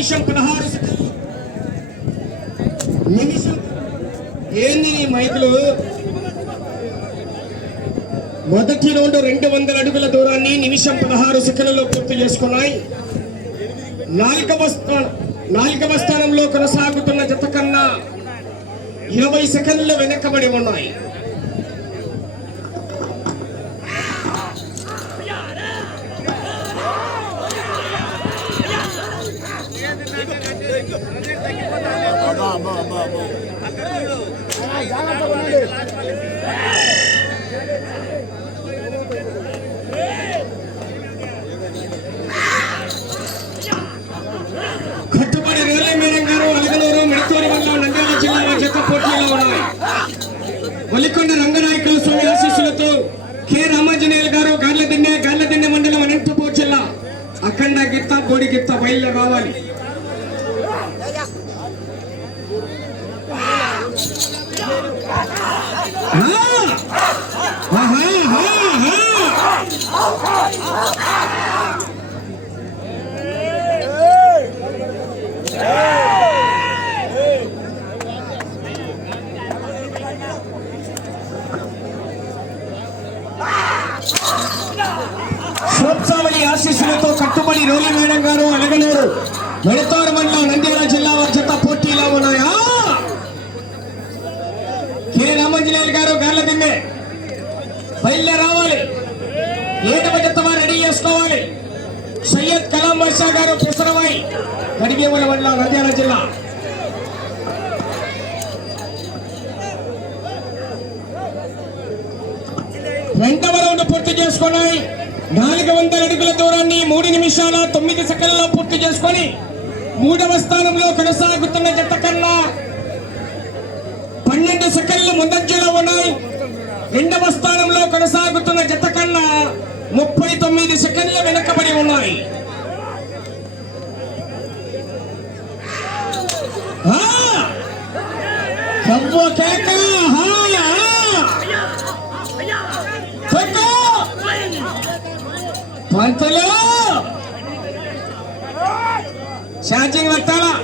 నిమిషం పదహారు నిమిషం. ఏంది నీ మైకులు? మొదటి రౌండ్ రెండు వందల అడుగుల దూరాన్ని నిమిషం పదహారు సెకండ్లలో పూర్తి చేసుకున్నాయి. నాలుగవ స్థానం నాలుగవ స్థానంలో కొనసాగుతున్న జత కన్నా ఇరవై సెకండ్లు వెనకబడి ఉన్నాయి. కట్టుబడి రేలే మేడం గారు అలగనూరు మిడతూరు వల్ల నంద్యాల జిల్లాలో జత పోటీలో ఉన్నాయి. వలికొండ రంగనాయకుల స్వామి ఆశీస్సులతో కె రామాంజనేయులు గారు గార్లదిన్నె గార్లదిన్నె మండలం అనంతపూర్ జిల్లా అఖండ గిత్త కోడి గిత్త బయలు రావాలి. ఆ! ఆశీస్సులతో కట్టుబడి రోలి మేడం గారు అలగనూరు మెడతారు మండలం నంద్యాల జిల్లా వారి జత పోటీలో ఉన్నాయా కె రామంజనేయులు గారు గార్ల దిమ్మే. బయలుదేరి రావాలి. ఏడవ జత రెడీ చేసుకోవాలి. సయ్యద్ కలాం వర్షా గారు పెసరవాయి కడిగేమల మండలం నంద్యాల జిల్లా. రెండవ రౌండ్ పూర్తి చేసుకున్నాయి. నాలుగు వందల అడుగుల దూరాన్ని మూడు నిమిషాల తొమ్మిది సెకండ్లలో పూర్తి చేసుకొని మూడవ స్థానంలో కొనసాగుతున్న జత కన్నా సెకండ్లు ముందంజలో ఉన్నాయి. రెండవ స్థానంలో కొనసాగుతున్న జత కన్నా ముప్పై తొమ్మిది సెకండ్లు వెనకబడి ఉన్నాయి. ఆ! ఛార్జింగ్ పెట్టాలా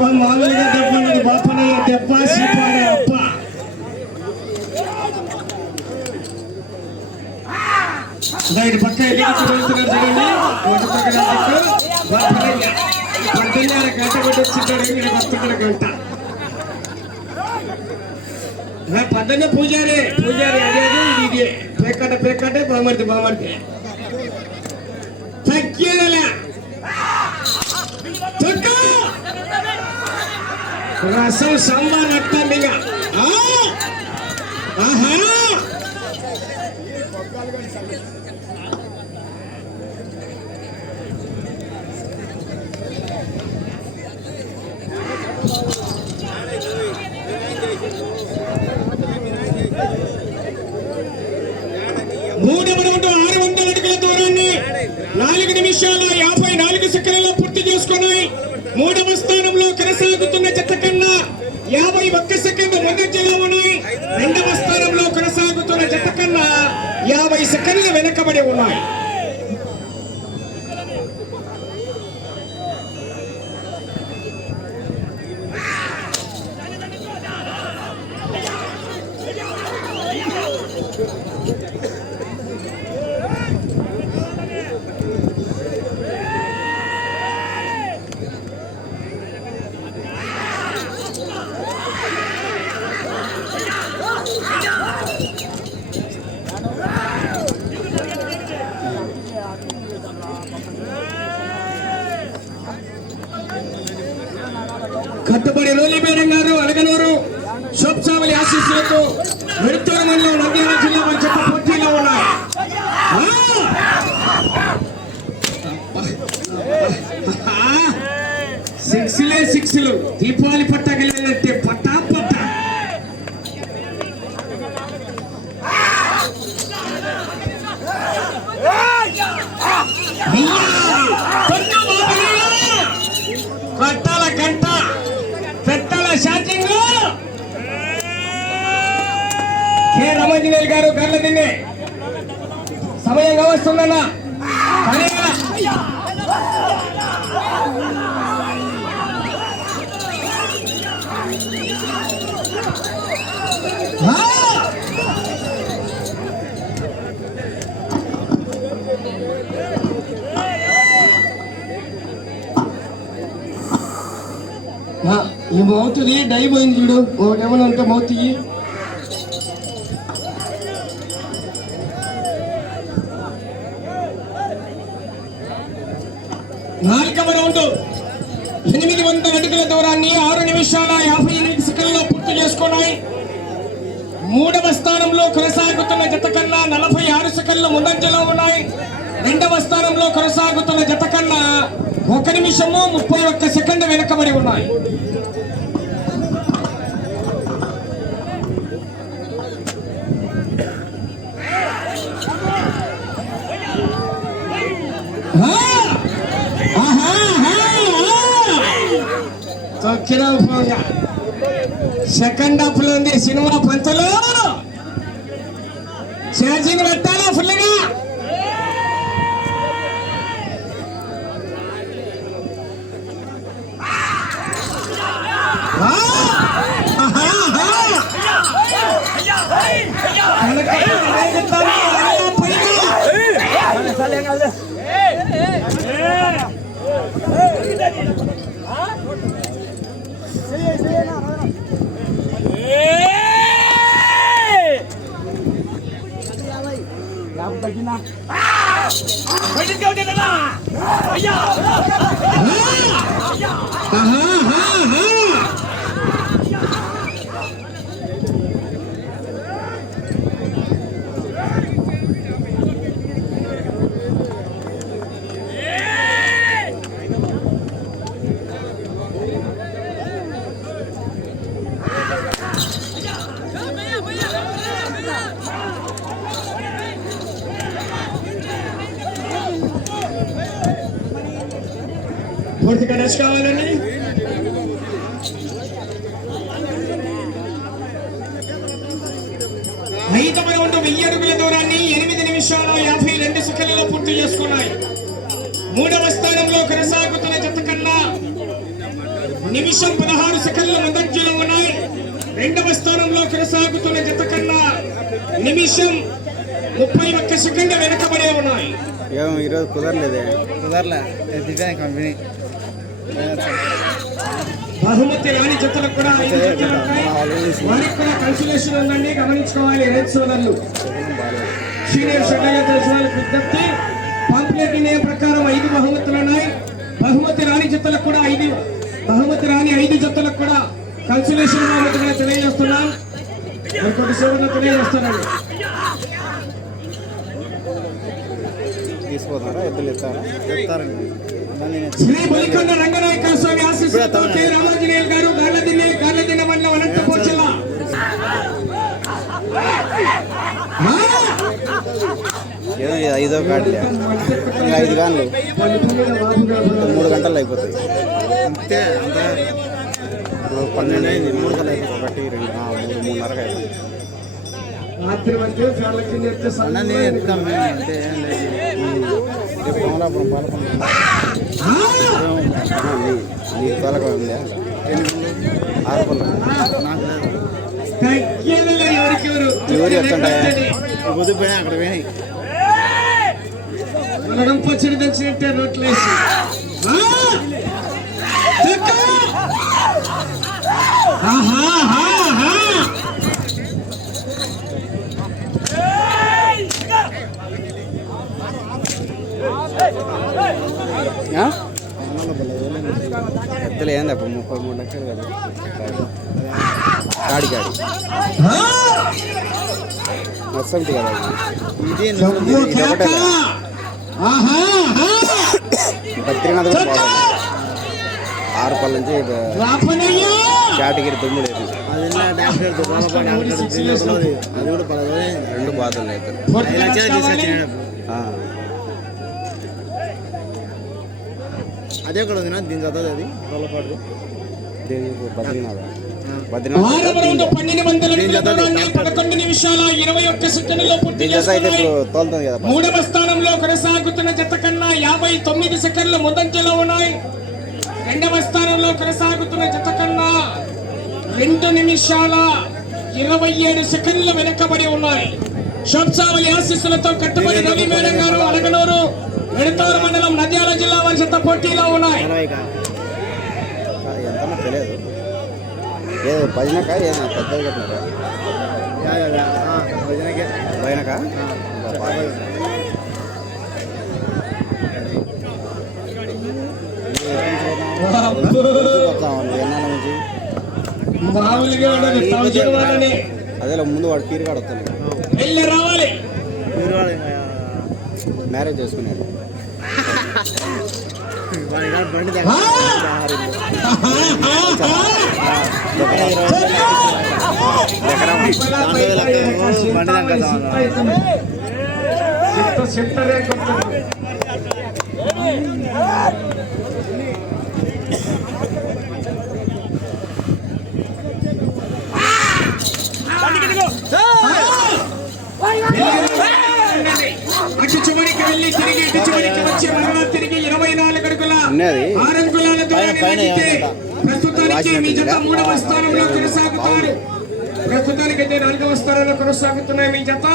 దెబ్బ మామూలుగా దెబ్బ బాపనయ్య దెబ్బ సీపాడే అప్ప. ఇటు పక్క ఎదిగించి గంట కొట్టి వచ్చింటాడు. వస్తున్నాడు గంట. పూజారి. పూజారి అదే ఇదే. పేకాట పేకాటే బామర్ది బామర్ది. తగ్గేదలే రసం సాంబార్ అట్టండి ఇక. ఆ! ఆహా! మూడవ రౌండ్ ఆరు వందల అడుగుల దూరాన్ని నాలుగు నిమిషాల యాభై నాలుగు సెకండ్లలో పూర్తి చేసుకున్నాయి మూడవ స్థానంలో కొనసాగుతున్న జత కన్నా యాభై ఒక్క సెకండ్ ముందు సెకండ్లు వెనకబడి ఉన్నాయి కట్టుబడి రోలిపేరం గారు అలగనూరు శోభసావలి ఆశీస్సులతో మెడుతూరు మండలం నంద్యాల జిల్లా వారి చెత్త పోటీలో ఉన్నాయి ఆ! ఆ! సిక్స్లే సిక్స్లు దీపావళి పట్టగలిగినట్టే పట్టా పట్ట అయ్యా! కొట్టు బాబులు! కొట్టాల గంట పెట్టాల షాటింగ్ కె రమంజనేల్ గారు గర్ల తిన్నే సమయంగా వస్తుందన్నా ఈ మౌత్ది డై పోయింది చూడు. ఒకటి అంటే మౌత్ నాలుగవ రౌండ్ ఎనిమిది వందల అడుగుల దూరాన్ని ఆరు నిమిషాల యాభై ఎనిమిది సెకండ్లో పూర్తి చేసుకున్నాయి. మూడవ స్థానంలో కొనసాగుతున్న జత కన్నా నలభై ఆరు సెకండ్లు ముందంజలో ఉన్నాయి. రెండవ స్థానంలో కొనసాగుతున్న జత కన్నా ఒక నిమిషము ముప్పై ఒక్క సెకండ్ వెనకబడి ఉన్నాయి. ఆ! ఆహా, ఆహా, ఆ! తొక్కినావు పోగా సెకండ్ హాఫ్లో ఉంది సినిమా పంచలు ఛార్జింగ్ పెట్టాలా ఫుల్గా ఆ! ఆహా, ఆహా! కనక ఆహా, ఆహా, ఆహా! డచ్ కావాలండి? ఐదవ రౌండ్ వెయ్యి అడుగుల దూరాన్ని ఎనిమిది నిమిషాల యాభై రెండు సెకండ్లలో పూర్తి చేసుకున్నాయి. మూడవ స్థానంలో కొనసాగుతున్న జత కన్నా నిమిషం పదహారు సెకండ్ల ముందంజలో ఉన్నాయి. రెండవ స్థానంలో కొనసాగుతున్న జత కన్నా నిమిషం ముప్పై ఒక్క సెకండ్ వెనకబడే ఉన్నాయి. ఈరోజు కుదరలేదే. కుదరలే. Design company. బహుమతి రాని జతలకు కూడా ఐదు జతలు ఉంటాయి. వారికి కూడా కన్సులేషన్ ఉందండి. గమనించుకోవాలి రైతు సోదరులు. సీనియర్ షెడ్యూల్ తెలిసిన వాళ్ళకి విజ్ఞప్తి. పాంప్లెట్ నియమ ప్రకారం ఐదు బహుమతులు ఉన్నాయి. బహుమతి రాని జతలకు కూడా ఐదు బహుమతి రాని ఐదు జతలకు కూడా కన్సులేషన్ బహుమతిగా తెలియజేస్తున్నాం. ఇంకొకటి సేవలో తెలియజేస్తానండి తీసుకుపోతారా? ఎద్దులు ఎత్తారా? నేను శ్రీ బలికొండ రంగనాయక స్వామి ఆశీస్సులతో కె రామాంజనేయులు గారు గార్లదిన్నె గార్లదిన్నె మండలం అనంతపురం జిల్లా! ఏదో ఐదో కార్డులే ఇంకా ఐదు గాన్లు మూడు గంటలు అయిపోతాయి అంతే అంత ఇప్పుడు పన్నెండు అయింది మూడు గంటలు అయిపోతాయి ఒకటి రెండు ఆ, మూడు మూడున్నరకు అయిపోతుంది ఎత్తే అన్న నేను అంటే రేపు కమలాపురం పాలకొండ నీ నీ తొలగ ఉందా ఆరు పళ్ళు నాకు లేదు తగ్గేదిలే ఎవరికెవరు ఎవరు ఎత్తంటాయా? ఈ పొద్దు పోయినా అక్కడ పోయినాయి మనడం పచ్చడి తెచ్చినట్టే రోట్లేసి ఆ! చెక్క! ఆహా, ఆహా, ఆహా! పెద్దలు ఏంది అప్పుడు ముప్పై మూడు లక్షలు కదా. కాడి కాడి! మొత్తం కదా ఇది. ఇది! ఒకటే. బద్రీనాథ్ కూడా బాగుంది. ఆరు పళ్ళ నుంచి కూడా పదవి రెండు బాధలు లేదు అదే కూడా ఉంది దీని చదువు అది. రోలపాటు దేనికి? బద్రీనాథ్? పదకొండు నిమిషాల ఇరవై ఒక్క సెకండ్లో పూర్తి మూడవ స్థానంలో కొనసాగుతున్న జత కన్నా యాభై తొమ్మిది సెకండ్లు ముందంజలో ఉన్నాయి. రెండవ స్థానంలో కొనసాగుతున్న జత కన్నా రెండు నిమిషాల ఇరవై ఏడు సెకండ్లు వెనకబడి ఉన్నాయి. షబ్సావలి ఆశీస్సులతో కట్టుబడి రవి మేడం గారు అలగనూరు ఎడతూరు మండలం నంద్యాల జిల్లా వారి జత పోటీలో ఉన్నాయి. ఎంతనో తెలియదు. ఏదో భజనక ఏదో భజనకే. అదేలో ముందు వాడు పీరు కాడ వస్తాను మ్యారేజ్ చేసుకున్నాడు. అటు చివరికి వెళ్ళి తిరిగి ఉన్నది? ప్రస్తుతానికి మీ జత మూడవ స్థానంలో కొనసాగుతారు. ప్రస్తుతానికి అయితే నాలుగవ స్థానంలో కొనసాగుతున్నాయి మీ జత.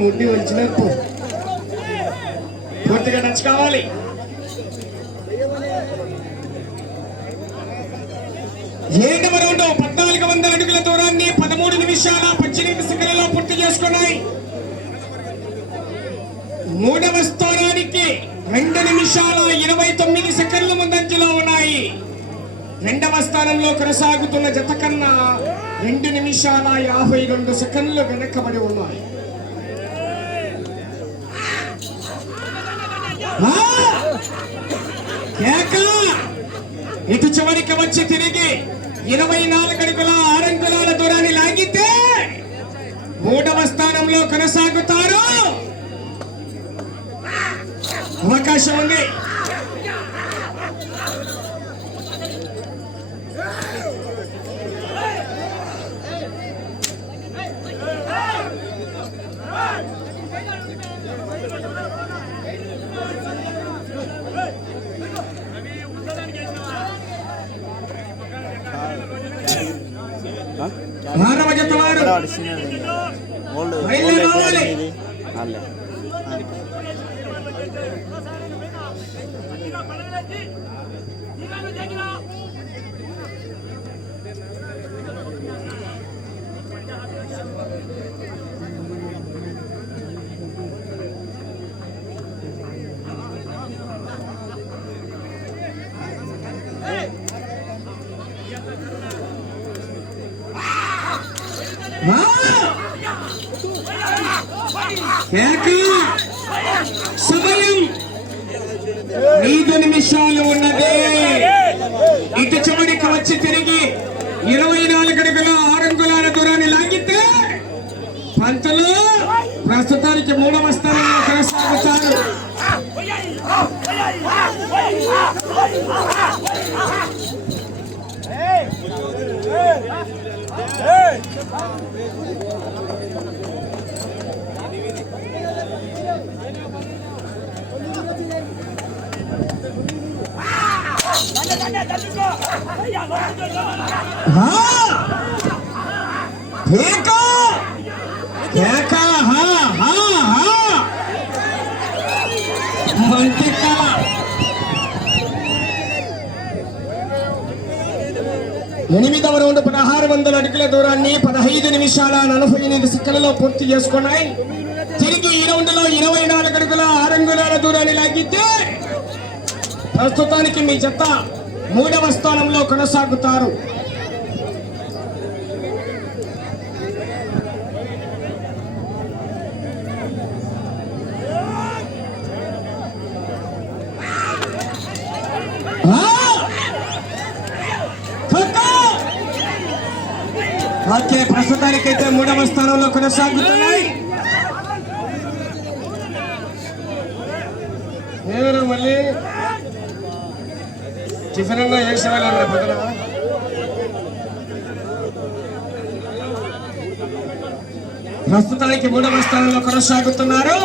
ముడ్డి వచ్చినట్టు. పూర్తిగా టచ్ కావాలి రౌండ్ పద్నాలుగు వందల అడుగుల దూరాన్ని పదమూడు నిమిషాల పద్దెనిమిది సెకండ్లలో పూర్తి చేసుకున్నాయి. మూడవ స్థానానికి రెండు నిమిషాల ఇరవై తొమ్మిది సెకండ్ల ముందంజలో ఉన్నాయి. రెండవ స్థానంలో కొనసాగుతున్న జత కన్నా రెండు నిమిషాల యాభై రెండు సెకండ్లు వెనకబడి ఉన్నాయి. ఇటు చివరికి వచ్చి తిరిగి ఇరవై నాలుగు అడుగుల ఆరంగుళాల దూరాన్ని లాగితే మూడవ స్థానంలో కొనసాగుతారు. అవకాశం ఉంది ఆరవ జత వారు వాడు సీనియర్ ఓల్డ్ బయలుదేరి రావాలి. వాళ్ళే ఆ! కేక! సమయం ఐదు నిమిషాలు ఉన్నది. ఇటు చివరికి వచ్చి తిరిగి ఇరవై నాలుగు అడుగుల ఆరు దూరాన్ని లాగితే పంతులు ప్రస్తుతానికి మూడవ స్థానంలో కొనసాగుతారు. ఎనిమిదవ రౌండ్ పదహారు వందల అడుగుల దూరాన్ని పదహైదు నిమిషాల నలభై ఎనిమిది సెకండ్లలో పూర్తి చేసుకున్నాయి. తిరిగి ఈ రౌండ్లో ఇరవై నాలుగు అడుగుల ఆరు దూరాన్ని లాగితే ప్రస్తుతానికి మీ చెత్త మూడవ స్థానంలో కొనసాగుతారు. ఆ! ఓకే ప్రస్తుతానికైతే మూడవ స్థానంలో కొనసాగుతున్నాయి. మళ్ళీ? టిఫిన్ అన్నా చేసే వాళ్ళు పొద్దున ప్రస్తుతానికి మూడవ స్థానంలో కొనసాగుతున్నారు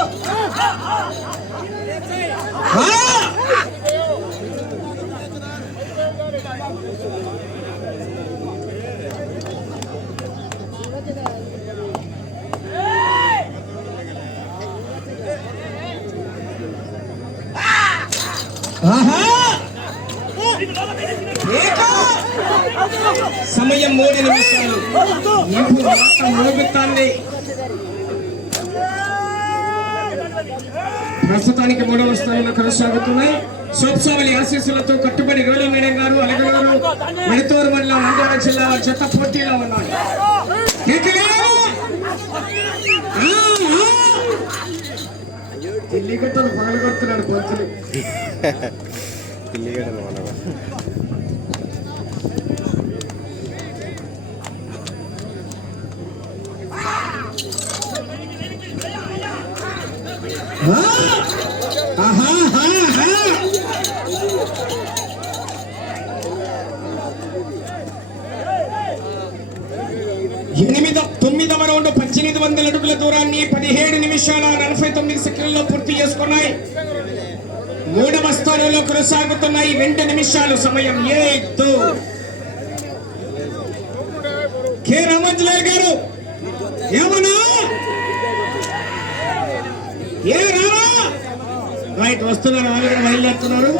ఆ! ఆహా! ఏక! సమయం మూడు నిమిషాలు ఇప్పుడు మాత్రం మోగుతాంది ప్రస్తుతానికి మూడవ స్థానంలో కొనసాగుతున్నాయి సోప్సావలి ఆశీస్సులతో కట్టుబడి గౌరవ మేడం గారు అలగలూరు మెడతూరు మండలం నంద్యాల జిల్లా చెత్త పోటీలో ఉన్నాయి కేకలేయాలి! ఆ, ఆ! ఢిల్లీ గట్టలు పగలగొడుతున్నాడు పంతులు పిల్లిగడలు మనకు ఆ! ఆహా, హా, హా! ఎనిమిద తొమ్మిదవ రౌండ్ పద్దెనిమిది వందల అడుగుల దూరాన్ని పదిహేడు నిమిషాల నలభై తొమ్మిది సెకండ్లో పూర్తి చేసుకున్నాయి. మూడవ స్థానంలో కొనసాగుతున్నాయి రెండు నిమిషాలు సమయం. ఏదో కె. రామాంజనేయ గారు ఏమన్నా? ఏ రారా రైట్ వస్తున్నారు వాళ్ళు కూడా బయలుదేరుతున్నారు.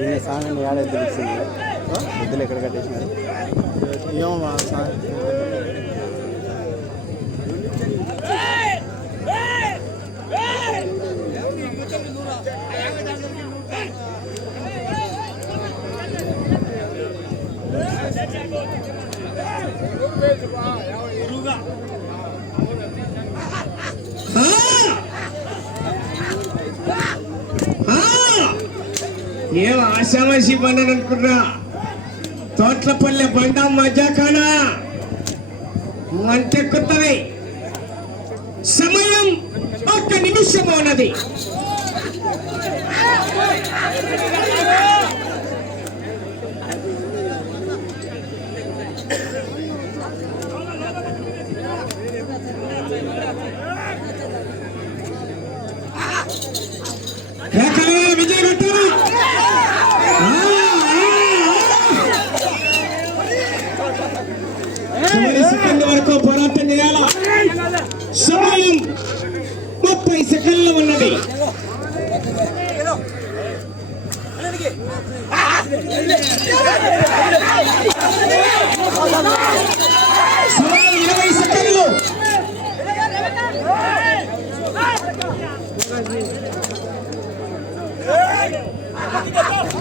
ఈయన సాంగ్ ఏడాది ఎక్కడ కట్టేసినారు? ఏం ఆశావాసి బండని అనుకున్నా? తోట్లపల్లె బండ మజాకానా మంటెక్కుతుంది సమయం ఒక్క నిమిషం ఉన్నది రేఖలో విజయ కట్టారా చివరి సెకండ్ వరకు పోరాటం చేయాలా సమయం ముప్పై సెకండ్లు ఉన్నది సమయం ఇరవై సెకండ్లు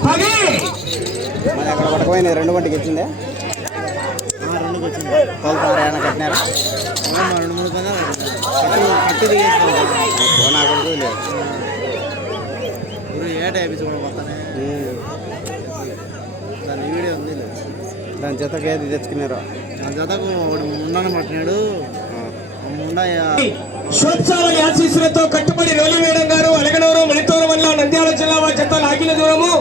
పది మరి పడకపోయింది రెండు గంటకి రెండుకి వచ్చింది తోలుతా కట్టినారా? మా రెండు మూడు కన్నా కట్టి లేదు మొత్తనే దాని వీడియో ఉంది దాని జతకి ఏది తెచ్చుకున్నారా? నా జతకు ఒకడు ముండను పట్టినాడు. ముండ శోత్సాల ఆశీస్సులతో కట్టుబడి రోలివేడం గారు అలగనూరు మణితూరు వల్ల నంద్యాల జిల్లా వారి జత లాగిన దూరము.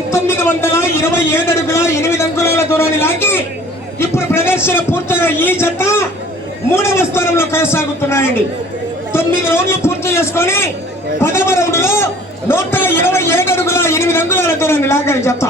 పంతొమ్మిది వందల ఇరవై ఏడు అడుగుల ఎనిమిది అంగుళాల దూరాన్ని లాగి ఇప్పుడు ప్రదర్శన పూర్తిగా ఈ జత మూడవ స్థానంలో కొనసాగుతున్నాయండి. తొమ్మిది రౌండ్లు పూర్తి చేసుకొని పదవ రౌండ్లో నూట ఇరవై ఏడు అడుగుల ఎనిమిది అంగుళాల దూరాన్ని లాగారు జత.